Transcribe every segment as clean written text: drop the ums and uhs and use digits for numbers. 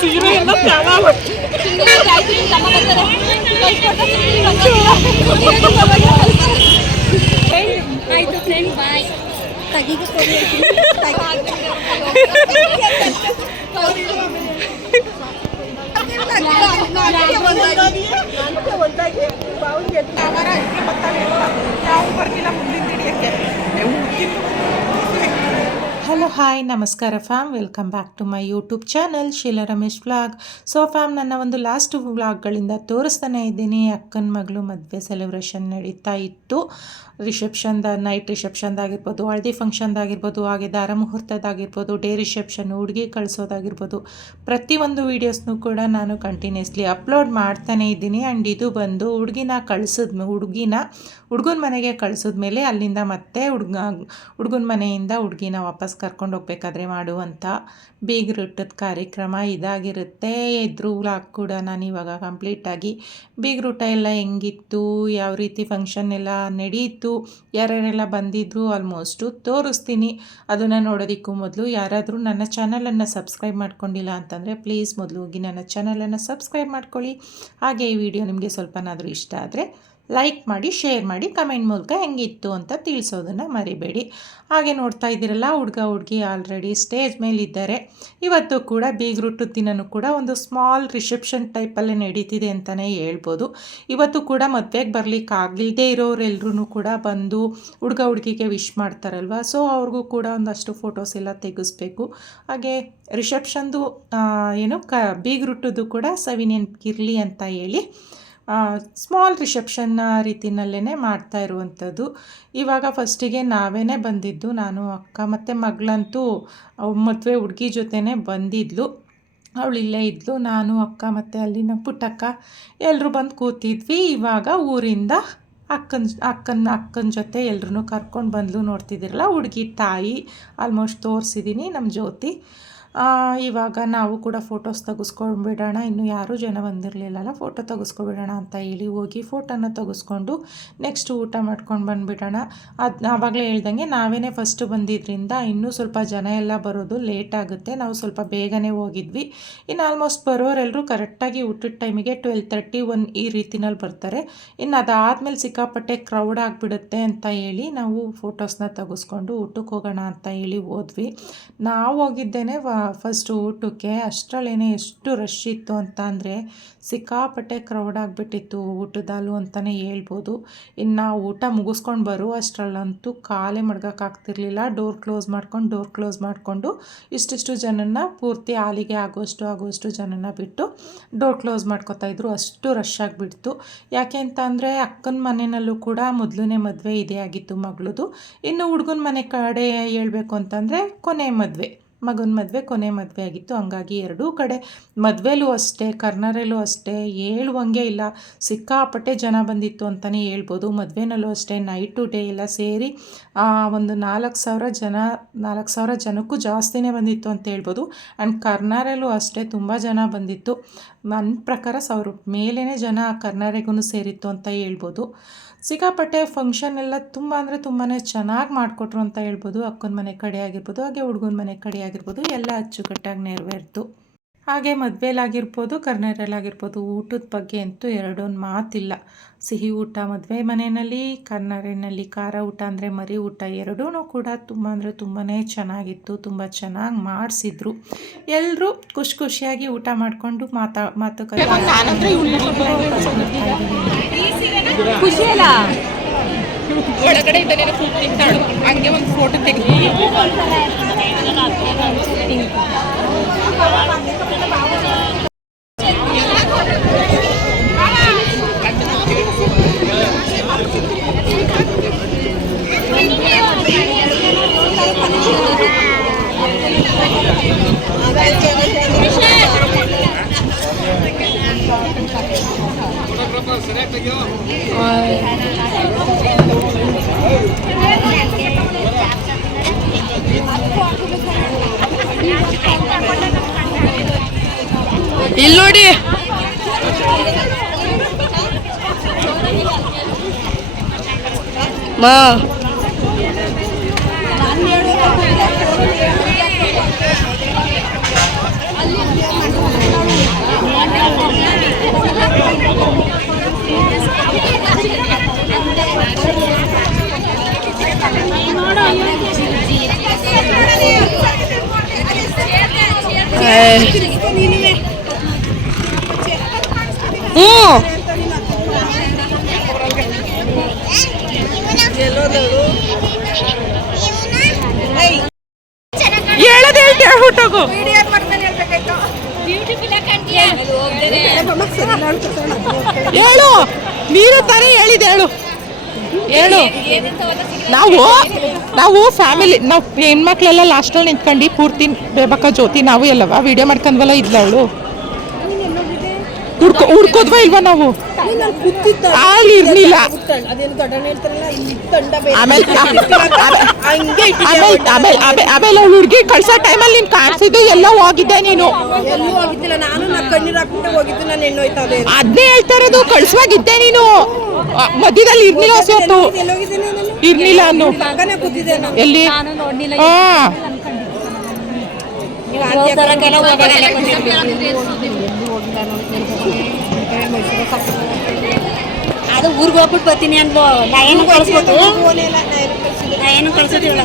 ಸೀರೆ ಎಲ್ಲ ಆಯ್ತು ಫ್ರೆಂಡ್ ಬಾಯ್ ಹಲೋ ಹಾಯ್ ನಮಸ್ಕಾರ fam, welcome back to my YouTube channel Sheela Ramesh vlog. So fam, ನನ್ನ ಒಂದು ಲಾಸ್ಟ್ ವ್ಲಾಗ್ಗಳಿಂದ ತೋರಿಸ್ತಾನೆ ಇದ್ದೀನಿ. ಅಕ್ಕನ ಮಗಳು ಮದುವೆ ಸೆಲೆಬ್ರೇಷನ್ ನಡೀತಾ ಇತ್ತು. ನೈಟ್ ರಿಸೆಪ್ಷನ್ದಾಗಿರ್ಬೋದು, ಹಳದಿ ಫಂಕ್ಷನ್ದಾಗಿರ್ಬೋದು, ಹಾಗೆ ದಾರ ಮುಹೂರ್ತದಾಗಿರ್ಬೋದು, ಡೇ ರಿಸೆಪ್ಷನ್, ಹುಡುಗಿ ಕಳಿಸೋದಾಗಿರ್ಬೋದು, ಪ್ರತಿಯೊಂದು ವೀಡಿಯೋಸ್ನೂ ಕೂಡ ನಾನು ಕಂಟಿನ್ಯೂಸ್ಲಿ ಅಪ್ಲೋಡ್ ಮಾಡ್ತಾನೇ ಇದ್ದೀನಿ. ಆ್ಯಂಡ್ ಇದು ಬಂದು ಹುಡುಗನ ಮನೆಗೆ ಕಳಿಸಿದ್ಮೇಲೆ ಅಲ್ಲಿಂದ ಮತ್ತೆ ಹುಡುಗನ ಮನೆಯಿಂದ ಹುಡುಗಿನ ವಾಪಸ್ ಕರ್ಕೊಂಡು ಹೋಗ್ಬೇಕಾದ್ರೆ ಮಾಡುವಂಥ ಬೀಗ್ರೂಟದ ಕಾರ್ಯಕ್ರಮ ಇದಾಗಿರುತ್ತೆ. ಇದ್ರ ವ್ಲಾಗ್ ಕೂಡ ನಾನು ಇವಾಗ ಕಂಪ್ಲೀಟಾಗಿ ಬೀಗ್ರೂಟ ಎಲ್ಲ ಹೆಂಗಿತ್ತು, ಯಾವ ರೀತಿ ಫಂಕ್ಷನ್ ಎಲ್ಲ ನಡೀತು, ಯಾರ್ಯಾರೆಲ್ಲ ಬಂದಿದ್ರು ಆಲ್ಮೋಸ್ಟು ತೋರಿಸ್ತೀನಿ. ಅದನ್ನು ನೋಡೋದಕ್ಕೂ ಮೊದಲು ಯಾರಾದರೂ ನನ್ನ ಚಾನಲನ್ನು ಸಬ್ಸ್ಕ್ರೈಬ್ ಮಾಡ್ಕೊಂಡಿಲ್ಲ ಅಂತಂದರೆ ಪ್ಲೀಸ್ ಮೊದಲು ಹೋಗಿ ನನ್ನ ಚಾನಲನ್ನು ಸಬ್ಸ್ಕ್ರೈಬ್ ಮಾಡ್ಕೊಳ್ಳಿ. ಹಾಗೆ ಈ ವಿಡಿಯೋ ನಿಮಗೆ ಸ್ವಲ್ಪನಾದರೂ ಇಷ್ಟ ಆದರೆ ಲೈಕ್ ಮಾಡಿ, ಶೇರ್ ಮಾಡಿ, ಕಮೆಂಟ್ ಮೂಲಕ ಹೆಂಗಿತ್ತು ಅಂತ ತಿಳಿಸೋದನ್ನು ಮರಿಬೇಡಿ. ಹಾಗೆ ನೋಡ್ತಾ ಇದ್ದೀರಲ್ಲ, ಹುಡುಗಿ ಆಲ್ರೆಡಿ ಸ್ಟೇಜ್ ಮೇಲಿದ್ದಾರೆ. ಇವತ್ತು ಕೂಡ ಬೀಗ್ರೂಟದ ದಿನವೂ ಕೂಡ ಒಂದು ಸ್ಮಾಲ್ ರಿಸೆಪ್ಷನ್ ಟೈಪಲ್ಲೇ ನಡೀತಿದೆ ಅಂತಲೇ ಹೇಳ್ಬೋದು. ಇವತ್ತು ಕೂಡ ಮದುವೆಗೆ ಬರಲಿಕ್ಕಾಗಲಿಲ್ಲದೆ ಇರೋರೆಲ್ಲರೂ ಕೂಡ ಬಂದು ಹುಡುಗಿಗೆ ವಿಶ್ ಮಾಡ್ತಾರಲ್ವ, ಸೊ ಅವ್ರಿಗೂ ಕೂಡ ಒಂದಷ್ಟು ಫೋಟೋಸ್ ಎಲ್ಲ ತೆಗೆಸ್ಬೇಕು. ಹಾಗೆ ರಿಸೆಪ್ಷನ್ದು ಬೀಗ್ರೂಟದ್ದು ಕೂಡ ಸವಿನೆನಪಿಗಿರಲಿ ಅಂತ ಹೇಳಿ ಸ್ಮಾಲ್ ರಿಸೆಪ್ಷನ್ ರೀತಿಯಲ್ಲೇ ಮಾಡ್ತಾ ಇರುವಂಥದ್ದು. ಇವಾಗ ಫಸ್ಟಿಗೆ ನಾವೇ ಬಂದಿದ್ದು, ನಾನು ಅಕ್ಕ ಮತ್ತು ಮಗಳಂತೂ ಮದುವೆ ಹುಡುಗಿ ಜೊತೆನೇ ಬಂದಿದ್ಲು. ಅವಳು ಇಲ್ಲೇ ಇದ್ಲು. ನಾನು ಅಕ್ಕ ಮತ್ತು ಅಲ್ಲಿನ ಪುಟ್ಟಕ್ಕ ಎಲ್ಲರೂ ಬಂದು ಕೂತಿದ್ವಿ. ಇವಾಗ ಊರಿಂದ ಅಕ್ಕನ ಜೊತೆ ಎಲ್ಲರೂ ಕರ್ಕೊಂಡು ಬಂದ್ಲು. ನೋಡ್ತಿದ್ದೀರಲ್ಲ, ಹುಡುಗಿ ತಾಯಿ ಆಲ್ಮೋಸ್ಟ್ ತೋರಿಸಿದ್ದೀನಿ, ನಮ್ಮ ಜ್ಯೋತಿ. ಇವಾಗ ನಾವು ಕೂಡ ಫೋಟೋಸ್ ತೆಗೆಸ್ಕೊಂಡ್ಬಿಡೋಣ, ಇನ್ನೂ ಯಾರೂ ಜನ ಬಂದಿರಲಿಲ್ಲಲ್ಲ, ಫೋಟೋ ತೆಗೆಸ್ಕೊಬಿಡೋಣ ಅಂತ ಹೇಳಿ ಹೋಗಿ ಫೋಟೋನ ತೆಗೆಸ್ಕೊಂಡು ನೆಕ್ಸ್ಟ್ ಊಟ ಮಾಡ್ಕೊಂಡು ಬಂದುಬಿಡೋಣ. ಆವಾಗಲೇ ಹೇಳ್ದಂಗೆ ನಾವೇ ಫಸ್ಟು ಬಂದಿದ್ದರಿಂದ ಇನ್ನೂ ಸ್ವಲ್ಪ ಜನ ಎಲ್ಲ ಬರೋದು ಲೇಟ್ ಆಗುತ್ತೆ. ನಾವು ಸ್ವಲ್ಪ ಬೇಗನೆ ಹೋಗಿದ್ವಿ. ಇನ್ನು ಆಲ್ಮೋಸ್ಟ್ ಬರೋರೆಲ್ಲರೂ ಕರೆಕ್ಟಾಗಿ ಊಟದ ಟೈಮಿಗೆ 12:30 1 ಈ ರೀತಿನಲ್ಲಿ ಬರ್ತಾರೆ. ಇನ್ನು ಅದಾದಮೇಲೆ ಸಿಕ್ಕಾಪಟ್ಟೆ ಕ್ರೌಡ್ ಆಗಿಬಿಡುತ್ತೆ ಅಂತ ಹೇಳಿ ನಾವು ಫೋಟೋಸ್ನ ತೆಗೆಸ್ಕೊಂಡು ಊಟಕ್ಕೆ ಹೋಗೋಣ ಅಂತ ಹೇಳಿ ಹೋದ್ವಿ. ನಾವು ಹೋಗಿದ್ದೇನೆ ಫಸ್ಟು ಊಟಕ್ಕೆ. ಅಷ್ಟರಲ್ಲೇನೆ ಎಷ್ಟು ರಶ್ ಇತ್ತು ಅಂತ ಅಂದರೆ ಸಿಕ್ಕಾಪಟ್ಟೆ ಕ್ರೌಡ್ ಆಗಿಬಿಟ್ಟಿತ್ತು ಊಟದಾಲು ಅಂತಲೇ ಹೇಳ್ಬೋದು. ಇನ್ನು ಊಟ ಮುಗಿಸ್ಕೊಂಡು ಬರೋ ಅಷ್ಟರಲ್ಲಂತೂ ಕಾಲೇ ಮಡ್ಗೋಕ್ಕಾಗ್ತಿರ್ಲಿಲ್ಲ. ಡೋರ್ ಕ್ಲೋಸ್ ಮಾಡಿಕೊಂಡು ಇಷ್ಟಿಷ್ಟು ಜನನ ಪೂರ್ತಿ ಹಾಲಿಗೆ ಆಗೋಷ್ಟು ಜನನ ಬಿಟ್ಟು ಡೋರ್ ಕ್ಲೋಸ್ ಮಾಡ್ಕೊತಾಯಿದ್ರು. ಅಷ್ಟು ರಶ್ ಆಗಿಬಿಡ್ತು. ಯಾಕೆ ಅಂತ ಅಂದರೆ ಅಕ್ಕನ ಮನೆಯಲ್ಲೂ ಕೂಡ ಮೊದಲನೇ ಮದುವೆ ಇದೇ ಆಗಿತ್ತು ಮಗಳದು. ಇನ್ನು ಹುಡುಗನ ಮನೆ ಕಡೆ ಹೇಳ್ಬೇಕು ಅಂತಂದರೆ ಮಗನ ಮದುವೆ ಕೊನೆ ಮದುವೆ ಆಗಿತ್ತು. ಹಂಗಾಗಿ ಎರಡೂ ಕಡೆ ಮದುವೆಲೂ ಅಷ್ಟೇ, ಕರ್ನಾರಲ್ಲೂ ಅಷ್ಟೇ ಹೇಳುವಂಗೆ ಇಲ್ಲ, ಸಿಕ್ಕಾಪಟ್ಟೆ ಜನ ಬಂದಿತ್ತು ಅಂತಲೇ ಹೇಳ್ಬೋದು. ಮದುವೆನಲ್ಲೂ ಅಷ್ಟೇ ನೈಟ್ ಟು ಡೇ ಎಲ್ಲ ಸೇರಿ ಒಂದು 4,000 ಜನಕ್ಕೂ ಜಾಸ್ತಿನೇ ಬಂದಿತ್ತು ಅಂತ ಹೇಳ್ಬೋದು. ಆ್ಯಂಡ್ ಕರ್ನಾರಲ್ಲೂ ಅಷ್ಟೇ ತುಂಬ ಜನ ಬಂದಿತ್ತು. ನನ್ನ ಪ್ರಕಾರ 1,000 ಮೇಲೇ ಜನ ಕರ್ನಾರಿಗೂ ಸೇರಿತ್ತು ಅಂತ ಹೇಳ್ಬೋದು. ಸಿಕ್ಕಾಪಟ್ಟೆ ಫಂಕ್ಷನ್ ಎಲ್ಲ ತುಂಬ ಅಂದರೆ ತುಂಬಾ ಚೆನ್ನಾಗಿ ಮಾಡಿಕೊಟ್ರು ಅಂತ ಹೇಳ್ಬೋದು. ಅಕ್ಕನ ಮನೆ ಕಡೆ ಆಗಿರ್ಬೋದು, ಹಾಗೆ ಹುಡುಗನ ಮನೆ ಕಡೆ ಆಗಿರ್ಬೋದು, ಎಲ್ಲ ಅಚ್ಚುಕಟ್ಟಾಗಿ ನೆರವೇರ್ತು. ಹಾಗೆ ಮದುವೆಲಾಗಿರ್ಬೋದು, ಕರ್ನಾರಲ್ಲಾಗಿರ್ಬೋದು, ಊಟದ ಬಗ್ಗೆ ಅಂತೂ ಎರಡೊಂದು ಮಾತಿಲ್ಲ. ಸಿಹಿ ಊಟ ಮದುವೆ ಮನೆಯಲ್ಲಿ, ಕರ್ನಾರಿನಲ್ಲಿ ಖಾರ ಊಟ ಅಂದರೆ ಮರಿ ಊಟ, ಎರಡೂ ಕೂಡ ತುಂಬ ಅಂದರೆ ತುಂಬಾ ಚೆನ್ನಾಗಿತ್ತು. ತುಂಬ ಚೆನ್ನಾಗಿ ಮಾಡಿಸಿದ್ರು. ಎಲ್ಲರೂ ಖುಷಿಯಾಗಿ ಊಟ ಮಾಡಿಕೊಂಡು ಮಾತುಕತೆ ಖುಷಿಯಲ್ಲ ಒಳಗಡೆ ಇದ್ದಾನೆ ಕೂತಿದ್ದಾಳು. ಹಂಗೆ ಒಂದು ಫೋಟೋ ತೆಗೆದು ಇಲ್ಲಿ ನೋಡಿ, ಮಾ ಹೇಳ್ಬಿಟ್ಟೋಗು ಹೇಳು, ನೀನು ತಾನೇ ಹೇಳಿದೆ, ಹೇಳು ಹೇಳು. ನಾವು ಫ್ಯಾಮಿಲಿ, ನಾವು ಹೆಣ್ಮಕ್ಳೆಲ್ಲ ಲಾಸ್ಟಲ್ಲಿ ನಿಂತ್ಕೊಂಡು ಪೂರ್ತಿ ಬೇಬಕ್ಕ ಜ್ಯೋತಿ ನಾವು ಎಲ್ಲವ ವಿಡಿಯೋ ಮಾಡ್ಕೊಂಡ್ವಲ್ಲ ಇದ್ಲ ಅವಳು ಹುಡ್ಕೋದ್ವಾ ಇಲ್ವಾ ನಾವು ಅಲ್ಲಿ ಇರ್ಲಿಲ್ಲ. ಆಮೇಲೆ ಅವಳು ಹುಡುಗಿ ಕಳ್ಸೋ ಟೈಮಲ್ಲಿ ನೀನು ಕಾಣಿಸಿದ್ದು ಎಲ್ಲ ಹೋಗಿದ್ದೆ ನೀನು. ಅದ್ನೇ ಹೇಳ್ತಾ ಇರೋದು, ಕಳ್ಸುವಾಗಿದ್ದೆ ನೀನು. ಮಧ್ಯದಲ್ಲಿ ಇರ್ಲಿಲ್ಲ, ಹೊತ್ತು ಇರ್ಲಿಲ್ಲ ಅನ್ನು ಎಲ್ಲಿ. ಅದು ಊರಿಗೆ ಹೋಗ್ಬಿಟ್ಟು ಬರ್ತೀನಿ ಅನ್ಬೋ. ನಾ ಏನು ಕಳಿಸ್ಬಿಟ್ಟು ನಾ ಏನು ಕಳ್ಸೋದಿಲ್ಲ.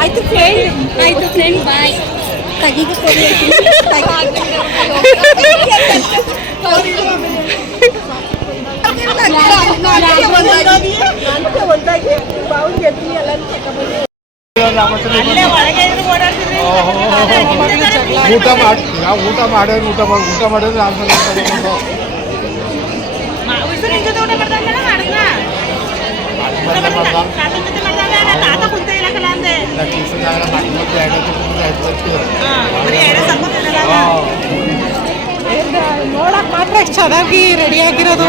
ಆಯ್ತು ಫ್ರೆಂಡ್ ಬಾಯ್. ತಗಿಗೆ ಕೊಡಿ ಊಟ ಮಾಡಿದ್ರೆ ನೋಡಕ್ ಮಾತ್ರ ಎಷ್ಟು ಚೆನ್ನಾಗಿ ರೆಡಿ ಆಗಿರೋದು.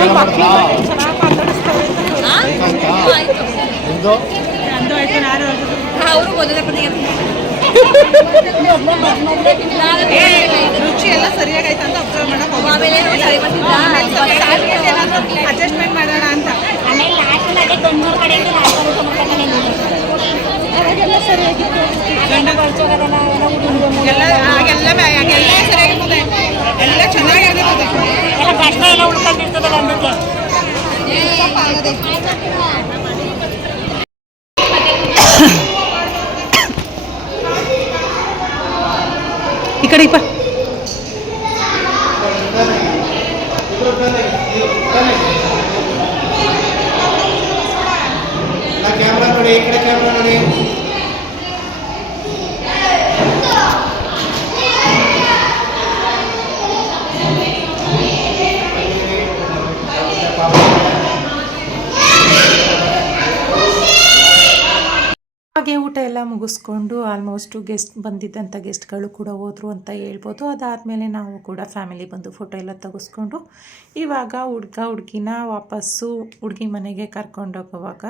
ರುಚಿ ಎಲ್ಲ ಸರಿಯಾಗೈತೆ ಅಂತ ಅಬ್ಸರ್ವ್ ಮಾಡಕ್ ಅಡ್ಜಸ್ಟ್ಮೆಂಟ್ ಮಾಡೋಣ ಅಂತ. ಎಲ್ಲ ಸರಿಯಾಗಿತ್ತು, ಎಲ್ಲ ಚೆನ್ನಾಗಿರ್ತದೆ. ಕಷ್ಟ ಎಲ್ಲ ಉಳ್ಕೊಂಡಿರ್ತದಲ್ಲ ಅಂದಕ್ಕೆ. ಈ ಕಡೆ ಇಪ್ಪ. ಕ್ಯಾಮ್ರಾ ನೋಡಿ, ಈ ಕಡೆ ಕ್ಯಾಮ್ರಾ ನೋಡಿ. ಹಾಗೆ ಊಟ ಎಲ್ಲ ಮುಗಿಸ್ಕೊಂಡು ಆಲ್ಮೋಸ್ಟು ಬಂದಿದ್ದಂಥ ಗೆಸ್ಟ್ಗಳು ಕೂಡ ಹೋದರು ಅಂತ ಹೇಳ್ಬೋದು. ಅದಾದಮೇಲೆ ನಾವು ಕೂಡ ಫ್ಯಾಮಿಲಿ ಬಂದು ಫೋಟೋ ಎಲ್ಲ ತೆಗೆಸ್ಕೊಂಡು ಇವಾಗ ಹುಡುಗಿನ ವಾಪಸ್ಸು ಹುಡುಗಿ ಮನೆಗೆ ಕರ್ಕೊಂಡೋಗುವಾಗ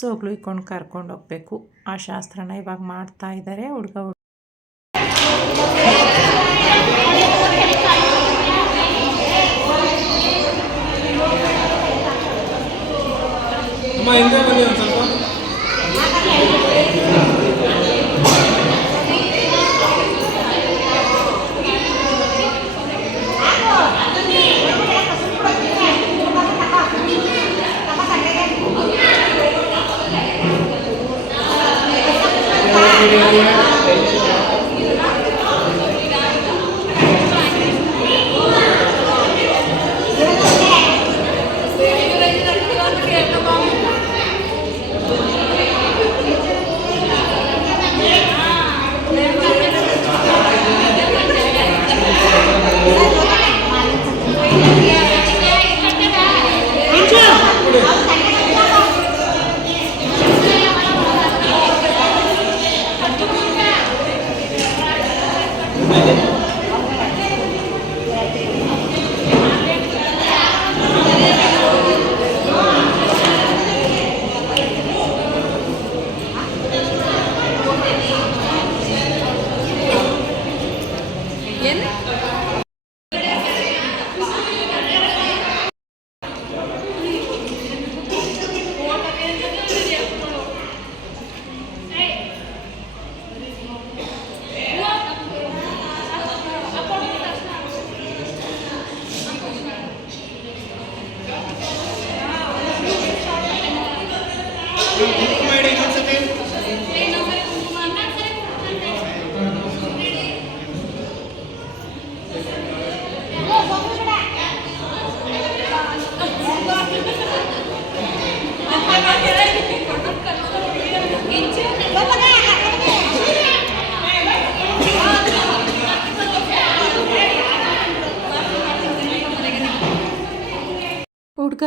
ಸೋಗ್ಲು ಇಕ್ಕೊಂಡು ಕರ್ಕೊಂಡೋಗ್ಬೇಕು. ಆ ಶಾಸ್ತ್ರನ ಇವಾಗ ಮಾಡ್ತಾ ಇದ್ದಾರೆ. ಹುಡುಗ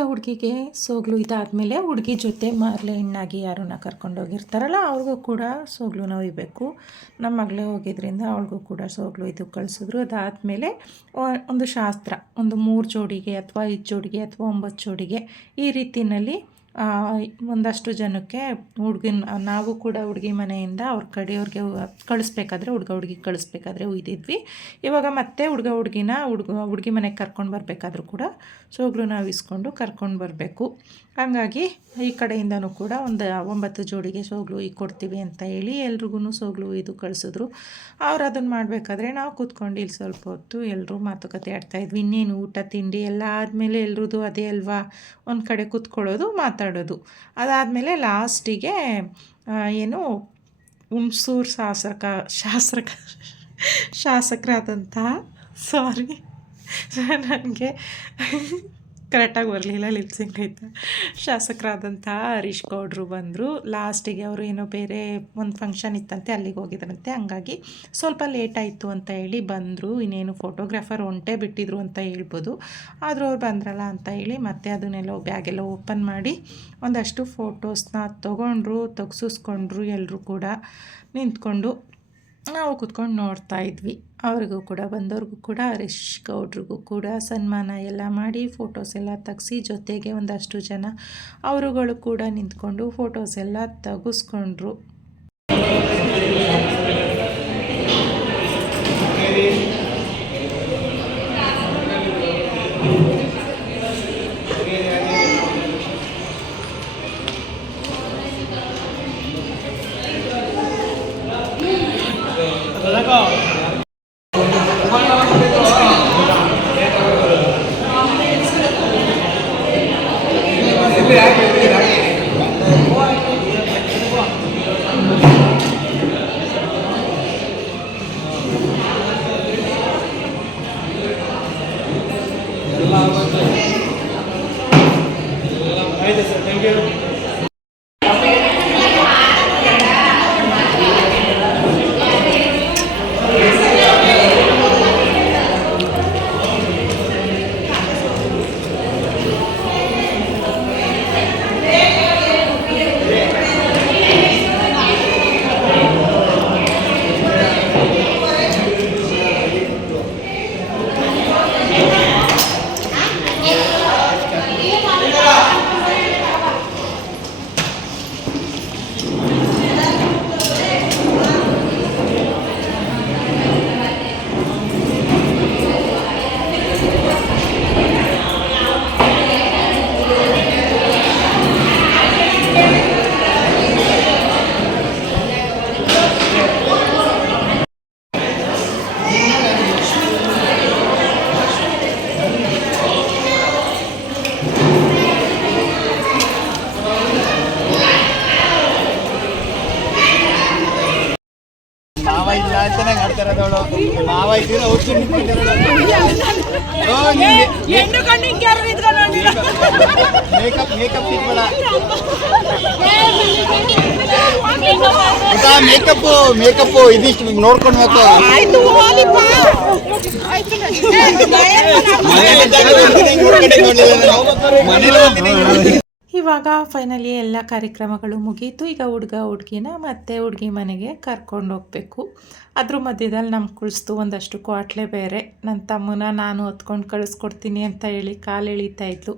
ಹುಡುಗಿಗೆ ಸೋಗ್ಲು ಇದಾದಮೇಲೆ ಹುಡುಗಿ ಜೊತೆ ಮಾರಲೆ ಹೆಣ್ಣಾಗಿ ಯಾರನ್ನ ಕರ್ಕೊಂಡೋಗಿರ್ತಾರಲ್ಲ ಅವ್ರಿಗೂ ಕೂಡ ಸೋಗ್ಲು ನೋಯ್ಬೇಕು. ನಮ್ಮ ಮಗಳೇ ಹೋಗಿದ್ರಿಂದ ಅವಳಿಗೂ ಕೂಡ ಸೋಗ್ಲು ಇದು ಕಳಿಸಿದ್ರು. ಅದಾದಮೇಲೆ ಒಂದು ಶಾಸ್ತ್ರ, ಒಂದು 3 ಜೋಡಿಗೆ ಅಥವಾ 5 ಜೋಡಿಗೆ ಅಥವಾ 9 ಜೋಡಿಗೆ ಈ ರೀತಿಯಲ್ಲಿ ಒಂದಷ್ಟು ಜನಕ್ಕೆ ನಾವು ಕೂಡ ಹುಡುಗಿ ಮನೆಯಿಂದ ಅವ್ರ ಕಡೆಯವ್ರಿಗೆ ಕಳಿಸ್ಬೇಕಾದ್ರೆ ಹುಡುಗಿ ಕಳಿಸ್ಬೇಕಾದ್ರೆ ಒಯ್ದಿದ್ವಿ. ಇವಾಗ ಮತ್ತೆ ಹುಡುಗಿ ಮನೆಗೆ ಕರ್ಕೊಂಡು ಬರಬೇಕಾದ್ರೂ ಕೂಡ ಸೋಗ್ಲು ನಾವು ಇಸ್ಕೊಂಡು ಕರ್ಕೊಂಡು ಬರಬೇಕು. ಹಾಗಾಗಿ ಈ ಕಡೆಯಿಂದನೂ ಕೂಡ ಒಂದು 9 ಜೋಡಿಗೆ ಸೋಗ್ಲು ಕೊಡ್ತೀವಿ ಅಂತ ಹೇಳಿ ಎಲ್ರಿಗೂ ಸೋಗ್ಲು ಇದು ಕಳಿಸಿದ್ರು. ಅವ್ರು ಅದನ್ನು ಮಾಡಬೇಕಾದ್ರೆ ನಾವು ಕೂತ್ಕೊಂಡು ಇಲ್ಲಿ ಸ್ವಲ್ಪ ಹೊತ್ತು ಎಲ್ಲರೂ ಮಾತುಕತೆ ಆಡ್ತಾಯಿದ್ವಿ. ಇನ್ನೇನು ಊಟ ತಿಂಡಿ ಎಲ್ಲ ಆದಮೇಲೆ ಎಲ್ರದ್ದು ಅದೇ ಅಲ್ವಾ, ಒಂದು ಕಡೆ ಕೂತ್ಕೊಳ್ಳೋದು ಮಾತಾಡೋದು. ಅದಾದಮೇಲೆ ಲಾಸ್ಟಿಗೆ ಏನು ಹುಣಸೂರು ಶಾಸಕರಾದಂತಹ ನನಗೆ ಕರೆಕ್ಟಾಗಿ ಬರಲಿಲ್ಲ, ಲಿಪ್ಸಿಂಗ್ ಆಯಿತಾ, ಶಾಸಕರಾದಂತಹ ಹರೀಶ್ ಗೌಡ್ರು ಬಂದರು. ಲಾಸ್ಟಿಗೆ ಅವರು ಏನೋ ಬೇರೆ ಒಂದು ಫಂಕ್ಷನ್ ಇತ್ತಂತೆ, ಅಲ್ಲಿಗೆ ಹೋಗಿದ್ರಂತೆ. ಹಂಗಾಗಿ ಸ್ವಲ್ಪ ಲೇಟ್ ಆಯಿತು ಅಂತ ಹೇಳಿ ಬಂದರು. ಇನ್ನೇನು ಫೋಟೋಗ್ರಾಫರ್ ಹೊಂಟೇ ಬಿಟ್ಟಿದ್ರು ಅಂತ ಹೇಳ್ಬೋದು. ಆದರೂ ಅವ್ರು ಬಂದ್ರಲ್ಲ ಅಂತ ಹೇಳಿ ಮತ್ತೆ ಅದನ್ನೆಲ್ಲ ಬ್ಯಾಗೆಲ್ಲ ಓಪನ್ ಮಾಡಿ ಒಂದಷ್ಟು ಫೋಟೋಸ್ನ ತೆಗ್ಸಿಸ್ಕೊಂಡ್ರು. ಎಲ್ಲರೂ ಕೂಡ ನಿಂತ್ಕೊಂಡು ನಾವು ಕೂತ್ಕೊಂಡು ನೋಡ್ತಾ ಇದ್ವಿ. ಅವ್ರಿಗೂ ಕೂಡ ಬಂದವ್ರಿಗೂ ಕೂಡ ಹರೀಶ್ ಗೌಡ್ರಿಗೂ ಕೂಡ ಸನ್ಮಾನ ಎಲ್ಲ ಮಾಡಿ ಫೋಟೋಸ್ ಎಲ್ಲ ತೆಗ್ಸಿ, ಜೊತೆಗೆ ಒಂದಷ್ಟು ಜನ ಅವರುಗಳು ಕೂಡ ನಿಂತ್ಕೊಂಡು ಫೋಟೋಸ್ ಎಲ್ಲ ತೆಗೆಸ್ಕೊಂಡ್ರು. ಮೇಕಪ್ ಇದಿಷ್ಟು ನೋಡ್ಕೊಳ್ಬೇಕು. ಇವಾಗ ಫೈನಲಿ ಎಲ್ಲ ಕಾರ್ಯಕ್ರಮಗಳು ಮುಗೀತು. ಈಗ ಹುಡುಗಿನ ಮತ್ತೆ ಹುಡುಗಿ ಮನೆಗೆ ಕರ್ಕೊಂಡು ಹೋಗ್ಬೇಕು. ಅದ್ರ ಮಧ್ಯದಲ್ಲಿ ನಮ್ಮ ಕುಳಿಸ್ತು ಒಂದಷ್ಟು ಕ್ವಾಟ್ಲೆ ಬೇರೆ. ನನ್ನ ತಮ್ಮನ ನಾನು ಹೊತ್ಕೊಂಡು ಕಳಿಸ್ಕೊಡ್ತೀನಿ ಅಂತ ಹೇಳಿ ಕಾಲು ಎಳೀತಾ ಇದ್ಲು.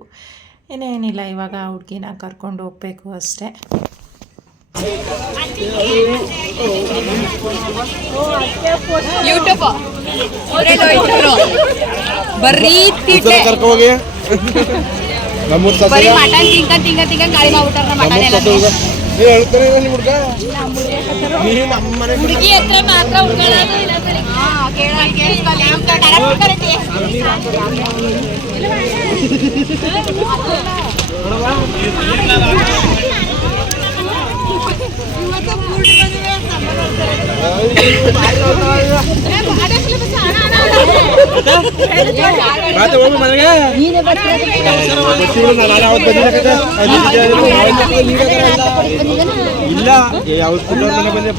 ಇನ್ನೇನಿಲ್ಲ, ಇವಾಗ ಹುಡುಗಿನ ಕರ್ಕೊಂಡು ಹೋಗ್ಬೇಕು ಅಷ್ಟೇ. ಯೂಟ್ಯೂಬ್ ಬರ್ರೀ ಕರ್ಕೋಗಿ ಬರೀ ಮಟನ್ ತಿಂಗ ಗಾಳಿ ಮಾಡ್ಬಿಟ್ಟಾರ ಮಟನ್ ಎಲ್ಲ. ಹುಡುಗಿ ಹತ್ರ ಮಾತ್ರ ಇಲ್ಲ ಯಾವ್ದು ಪುಟಾರ್ ಮನೆ ಬಂದೆ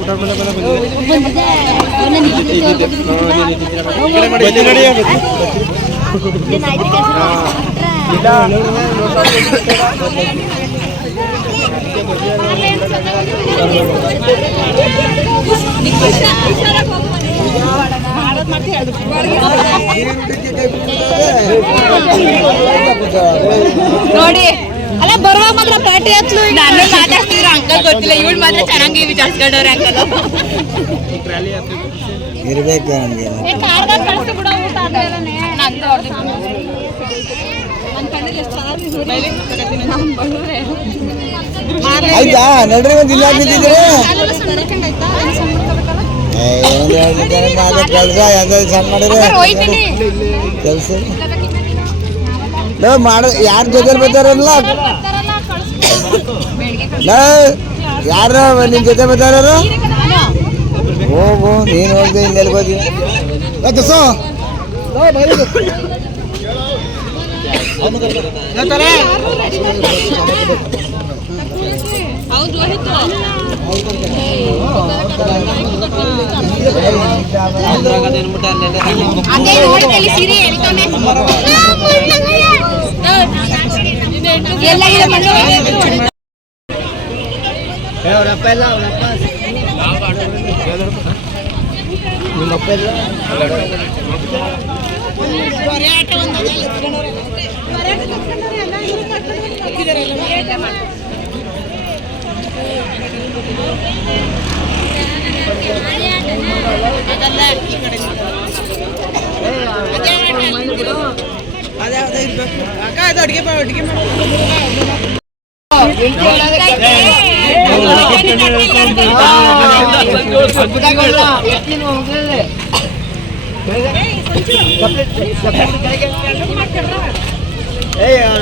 ನೋಡಿ ಅಲ್ಲ ಬರುವಾಗ ಮಾತ್ರ ಪ್ಯಾಟಿ ಹತ್ಲು ನಾನು ಮಾತಾಡ್ತಿದ್ರು ಅಂಕಲ್ ಗೊತ್ತಿಲ್ಲ ಇವಳು ಮಾತ್ರ ಚೆನ್ನಾಗಿ ವಿಚಾರಿಸ್ಕೊಂಡವ್ರೆ ಅಂಕಲ್ ಇರ್ಬೇಕು ನಮ್ಗೆ ಆಯ್ತಾ ನಡ್ರಿ ಒಂದು ಇಲ್ಲ ಬಿದ್ದಿದ್ರೆ ಕೆಲಸ ಯಾವ್ದಾದ್ರು ಸಣ್ಣ ಮಾಡಿದ್ರೆ ಕೆಲಸ ಮಾಡ ಯಾರ ಜೊತೆ ಬರ್ತಾರಲ್ಲ ಯಾರ ನಿನ್ ಜೊತೆ ಬರ್ತಾರ ಹೋಗು ನೀನು ಹೋಗ್ದೆ ಇನ್ನೆಲ್ಲಿ ಹೋಗಿ ಅಡುಗೆ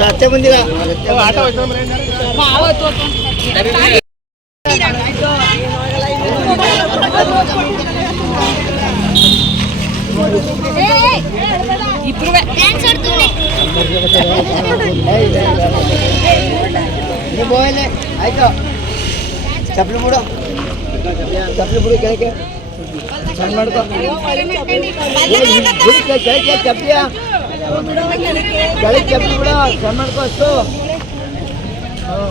ಅತ್ತೆ ಬಂದಿಲ್ಲ ಆಯ್ತು ಚಪ್ಪಲಿ ಬಿಡು ಕೆಳಗೆ ಸಣ್ಣ ಮಾಡ್ಕೊ ಕೆಳಗೆ ಚಪ್ಪಲಿಯ ಕೆಳಗೆ ಚಪ್ಪಲಿ ಬಿಡು ಸಣ್ಣ ಮಾಡ್ಕೊ ಅಷ್ಟು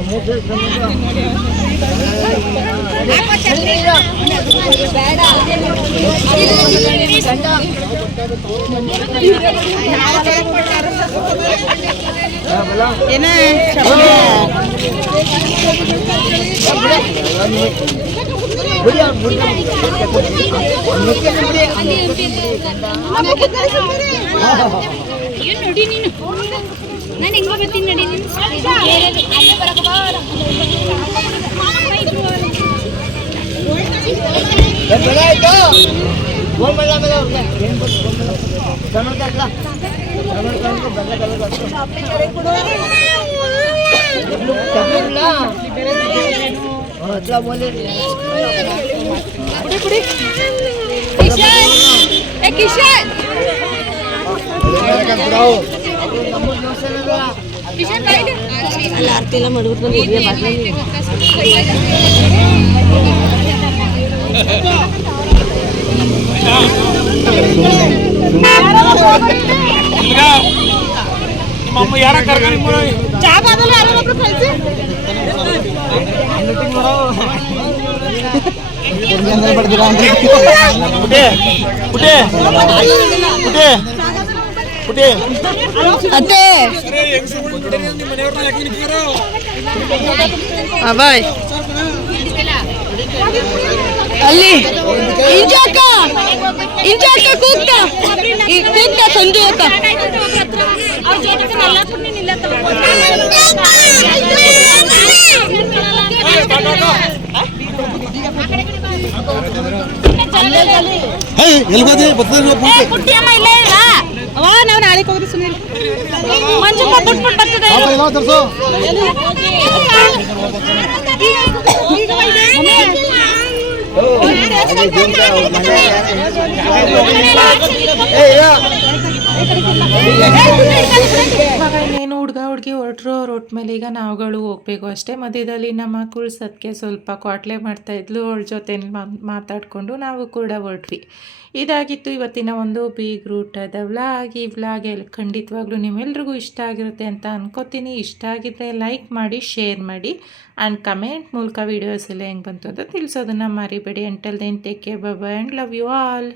ಮೂರು ನೋಡಿ ನೀನು ನಾನು ಹೆಂಗ ಬರ್ತೀನಿ ನಡಿ ನೀನು ಕಿಶನ್ ಆರ್ತಿ ಎಲ್ಲ ಮಾಡ್ಬಿಟ್ಟು ಯಾರ ಕರ್ಕೊಂಡು ಬಾಯ್ ಅಲ್ಲಿ ಇಂಜಾಕ ಕೂಗ್ತಾ ಸಂಜು ಅಂತ ಪುಟ್ಟಿಯಮ್ಮ ಇಲ್ಲೇ ಇಲ್ಲ ಅವ ನಾವು ನಾಳೆ ಹೋಗ್ರಿ ಸುನೀಲ್ ಮಂಜಪ್ಪ ಬಿಟ್ಬಿಟ್ಟು ಬರ್ತದೆ ಇವಾಗ ಇನ್ನೇನು ಹುಡುಗ ಹುಡುಗಿ ಹೊರಟ್ರು ಹೊರಟ ಮೇಲೆ ಈಗ ನಾವುಗಳು ಹೋಗ್ಬೇಕು ಅಷ್ಟೇ. ಮಧ್ಯದಲ್ಲಿ ನಮ್ಮ ಕುಳ್ಸೋದಕ್ಕೆ ಸ್ವಲ್ಪ ಕ್ವಾಟ್ಲೆ ಮಾಡ್ತಾಯಿದ್ಲು. ಅವಳ ಜೊತೆ ಮಾತಾಡಿಕೊಂಡು ನಾವು ಕೂಡ ಹೊರಟ್ವಿ. ಇದಾಗಿತ್ತು ಇವತ್ತಿನ ಒಂದು ಬೀಗ್ ರೂಟದ ವ್ಲಾಗ್. ಈ ವ್ಲಾಗ್ ಖಂಡಿತವಾಗ್ಲೂ ನಿಮ್ಮೆಲ್ರಿಗೂ ಇಷ್ಟ ಆಗಿರುತ್ತೆ ಅಂತ ಅನ್ಕೋತೀನಿ. ಇಷ್ಟ ಆಗಿದ್ರೆ ಲೈಕ್ ಮಾಡಿ, ಶೇರ್ ಮಾಡಿ ಆ್ಯಂಡ್ ಕಮೆಂಟ್ ಮೂಲಕ ವೀಡಿಯೋಸ್ ಎಲ್ಲ ಹೆಂಗೆ ಬಂತು ಅಂತ ತಿಳಿಸೋದನ್ನು ಮರಿಬೇಡಿ. Until then take care, bye bye and love you all.